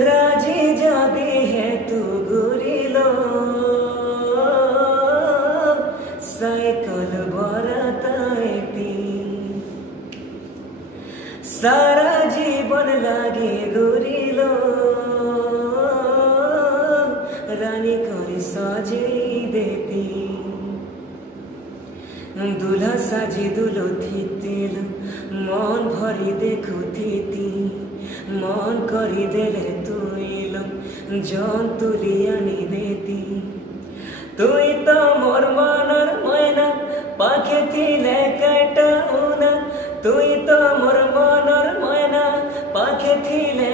রাজি যদি হে তু ঘুরিলো সাইকেল বরাতাইতি সারা জীবন লাগে ঘুরিলো রানী করে সাজিয়ে দেতি দুলা সাজি দুলো থিতিল মন ভরি দেখু থিতি মন করি দেলে তুইল জন তুলি আনি দেতি তুই তো মোর মনের ময়না পাখে থিলে কাটা উনা তুই তো মোর মনের ময়না পাখে থিলে